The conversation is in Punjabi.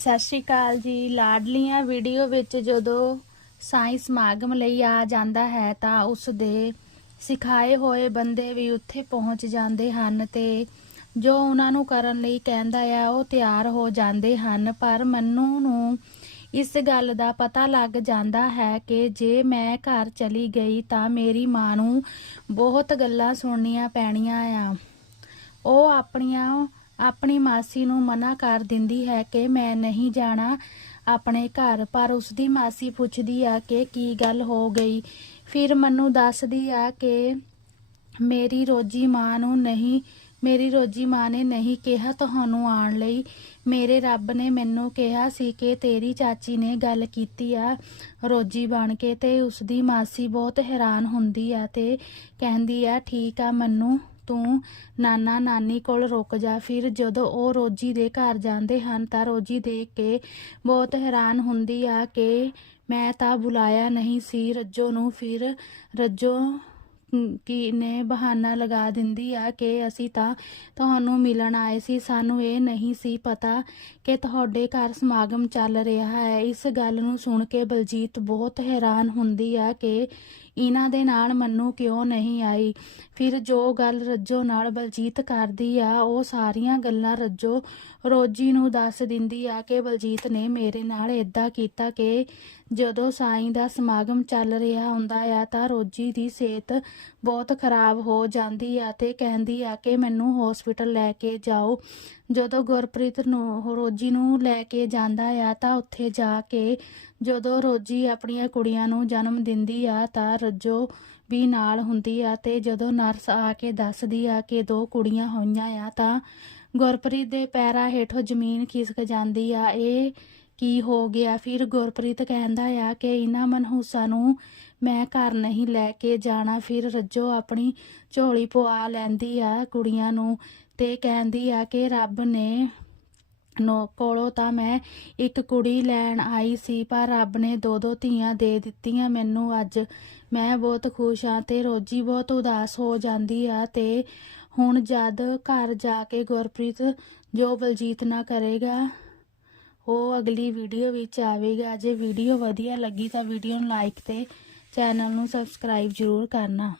ਸਤਿ ਸ਼੍ਰੀ ਅਕਾਲ ਜੀ। ਲਾਡਲੀਆਂ ਵੀਡੀਓ ਵਿੱਚ ਜਦੋਂ ਸਾਈ ਸਮਾਗਮ ਲਈ ਆ ਜਾਂਦਾ ਹੈ ਤਾਂ ਉਸ ਦੇ ਸਿਖਾਏ ਹੋਏ ਬੰਦੇ ਵੀ ਉੱਥੇ ਪਹੁੰਚ ਜਾਂਦੇ ਹਨ ਤੇ ਜੋ ਉਹਨਾਂ ਨੂੰ ਕਰਨ ਲਈ ਕਹਿੰਦਾ ਆ, ਉਹ ਤਿਆਰ ਹੋ ਜਾਂਦੇ ਹਨ। ਪਰ ਮੰਨੂ ਨੂੰ ਇਸ ਗੱਲ ਦਾ ਪਤਾ ਲੱਗ ਜਾਂਦਾ ਹੈ ਕਿ ਜੇ ਮੈਂ ਘਰ ਚਲੀ ਗਈ ਤਾਂ ਮੇਰੀ ਮਾਂ ਨੂੰ ਬਹੁਤ ਗੱਲਾਂ ਸੁਣਨੀਆਂ ਪੈਣੀਆਂ ਆ। ਉਹ ਆਪਣੀਆਂ ਆਪਣੀ ਮਾਸੀ ਨੂੰ ਮਨਾ ਕਰ ਦਿੰਦੀ ਹੈ ਕਿ ਮੈਂ ਨਹੀਂ ਜਾਣਾ ਆਪਣੇ ਘਰ, ਪਰ ਉਸਦੀ ਮਾਸੀ ਪੁੱਛਦੀ ਆ ਕਿ ਕੀ ਗੱਲ ਹੋ ਗਈ। ਫਿਰ ਮੈਨੂੰ ਦੱਸਦੀ ਆ ਕਿ ਮੇਰੀ ਰੋਜੀ ਮਾਂ ਨੂੰ ਨਹੀਂ, ਮੇਰੀ ਰੋਜੀ ਮਾਂ ਨੇ ਨਹੀਂ ਕਿਹਾ ਤੁਹਾਨੂੰ ਆਉਣ ਲਈ। ਮੇਰੇ ਰੱਬ ਨੇ ਮੈਨੂੰ ਕਿਹਾ ਸੀ ਕਿ ਤੇਰੀ ਚਾਚੀ ਨੇ ਗੱਲ ਕੀਤੀ ਆ ਰੋਜੀ ਬਣ ਕੇ ਤੇ ਉਸਦੀ ਮਾਸੀ ਬਹੁਤ ਹੈਰਾਨ ਹੁੰਦੀ ਆ ਤੇ ਕਹਿੰਦੀ ਆ, ਠੀਕ ਆ ਮੈਨੂੰ ਤੂੰ ਨਾਨਾ ਨਾਨੀ ਕੋਲ ਰੁਕ ਜਾ। ਫਿਰ ਜਦੋਂ ਉਹ ਰੋਜੀ ਦੇ ਘਰ ਜਾਂਦੇ ਹਨ ਤਾਂ ਰੋਜੀ ਦੇਖ ਕੇ ਬਹੁਤ ਹੈਰਾਨ ਹੁੰਦੀ ਆ ਕਿ ਮੈਂ ਤਾਂ ਬੁਲਾਇਆ ਨਹੀਂ ਸੀ। ਰੱਜੋ ਨੂੰ ਫਿਰ ਰੱਜੋ ਕੀ ਨੇ ਬਹਾਨਾ ਲਗਾ ਦਿੰਦੀ ਆ ਕਿ ਅਸੀਂ ਤਾਂ ਤੁਹਾਨੂੰ ਮਿਲਣ ਆਏ ਸੀ। ਸਾਨੂੰ ਇਹ ਨਹੀਂ ਸੀ ਪਤਾ ਕਿ ਤੁਹਾਡੇ ਘਰ ਸਮਾਗਮ ਚੱਲ ਰਿਹਾ ਹੈ। ਇਸ ਗੱਲ ਨੂੰ ਸੁਣ ਕੇ ਬਲਜੀਤ ਬਹੁਤ ਹੈਰਾਨ ਹੁੰਦੀ ਆ ਕਿ ਇਹਨਾਂ ਦੇ ਨਾਲ ਮੰਨੂ ਕਿਉਂ ਨਹੀਂ ਆਈ? ਫਿਰ ਜੋ ਗੱਲ ਰੱਜੋ ਨਾਲ ਬਲਜੀਤ ਕਰਦੀ ਆ, ਉਹ ਸਾਰੀਆਂ ਗੱਲਾਂ ਰੱਜੋ ਰੋਜੀ ਨੂੰ ਦੱਸ ਦਿੰਦੀ ਆ ਕਿ ਬਲਜੀਤ ਨੇ ਮੇਰੇ ਨਾਲ ਇਦਾਂ ਕੀਤਾ ਕਿ ਜਦੋਂ ਸਾਈਂ ਦਾ ਸਮਾਗਮ ਚੱਲ ਰਿਹਾ ਹੁੰਦਾ ਆ ਤਾਂ ਰੋਜੀ ਦੀ ਸਿਹਤ ਬਹੁਤ ਖਰਾਬ ਹੋ ਜਾਂਦੀ ਆ ਤੇ ਕਹਿੰਦੀ ਆ ਕਿ ਮੈਨੂੰ ਹਸਪੀਟਲ ਲੈ ਕੇ ਜਾਓ। ਜਦੋਂ ਗੁਰਪ੍ਰੀਤ ਨੂੰ, ਰੋਜੀ ਨੂੰ ਲੈ ਕੇ ਜਾਂਦਾ ਆ ਤਾਂ ਉੱਥੇ ਜਾ ਕੇ ਜਦੋਂ ਰੋਜੀ ਆਪਣੀਆਂ ਕੁੜੀਆਂ ਨੂੰ ਜਨਮ ਦਿੰਦੀ ਆ ਤਾਂ ਰੱਜੋ ਵੀ ਨਾਲ ਹੁੰਦੀ ਆ ਤੇ ਜਦੋਂ ਨਰਸ ਆ ਕੇ ਦੱਸਦੀ ਆ ਕਿ ਦੋ ਕੁੜੀਆਂ ਹੋਈਆਂ ਆ ਤਾਂ ਗੁਰਪ੍ਰੀਤ ਦੇ ਪੈਰਾਂ ਹੇਠੋਂ ਜ਼ਮੀਨ ਖਿਸਕ ਜਾਂਦੀ ਆ। ਇਹ ਕੀ ਹੋ ਗਿਆ? ਫਿਰ ਗੁਰਪ੍ਰੀਤ ਕਹਿੰਦਾ ਆ ਕਿ ਇਹਨਾਂ ਮਨਹੂਸਾਂ ਨੂੰ ਮੈਂ ਘਰ ਨਹੀਂ ਲੈ ਕੇ ਜਾਣਾ। ਫਿਰ ਰੱਜੋ ਆਪਣੀ ਝੋਲੀ ਪਵਾ ਲੈਂਦੀ ਆ ਕੁੜੀਆਂ ਨੂੰ ਤੇ ਕਹਿੰਦੀ ਆ ਕਿ ਰੱਬ ਨੇ ਨੋ ਕੋਲੋਂ ਤਾਂ ਮੈਂ ਇੱਕ ਕੁੜੀ ਲੈਣ ਆਈ ਸੀ, ਪਰ ਰੱਬ ਨੇ ਦੋ ਦੋ ਧੀਆਂ ਦੇ ਦਿੱਤੀਆਂ ਮੈਨੂੰ ਅੱਜ। ਮੈਂ ਬਹੁਤ ਖੁਸ਼ ਹਾਂ ਤੇ ਰੋਜੀ ਬਹੁਤ ਉਦਾਸ ਹੋ ਜਾਂਦੀ ਆ ਤੇ ਹੁਣ ਜਦ ਘਰ ਜਾ ਕੇ ਗੁਰਪ੍ਰੀਤ, ਜੋ ਬਲਜੀਤ ਨਾ ਕਰੇਗਾ, ਉਹ ਅਗਲੀ ਵੀਡੀਓ ਵਿੱਚ ਆਵੇਗਾ। ਜੇ ਵੀਡੀਓ ਵਧੀਆ ਲੱਗੀ ਤਾਂ ਵੀਡੀਓ ਨੂੰ ਲਾਈਕ ਤੇ ਚੈਨਲ ਨੂੰ ਸਬਸਕ੍ਰਾਈਬ ਜ਼ਰੂਰ ਕਰਨਾ।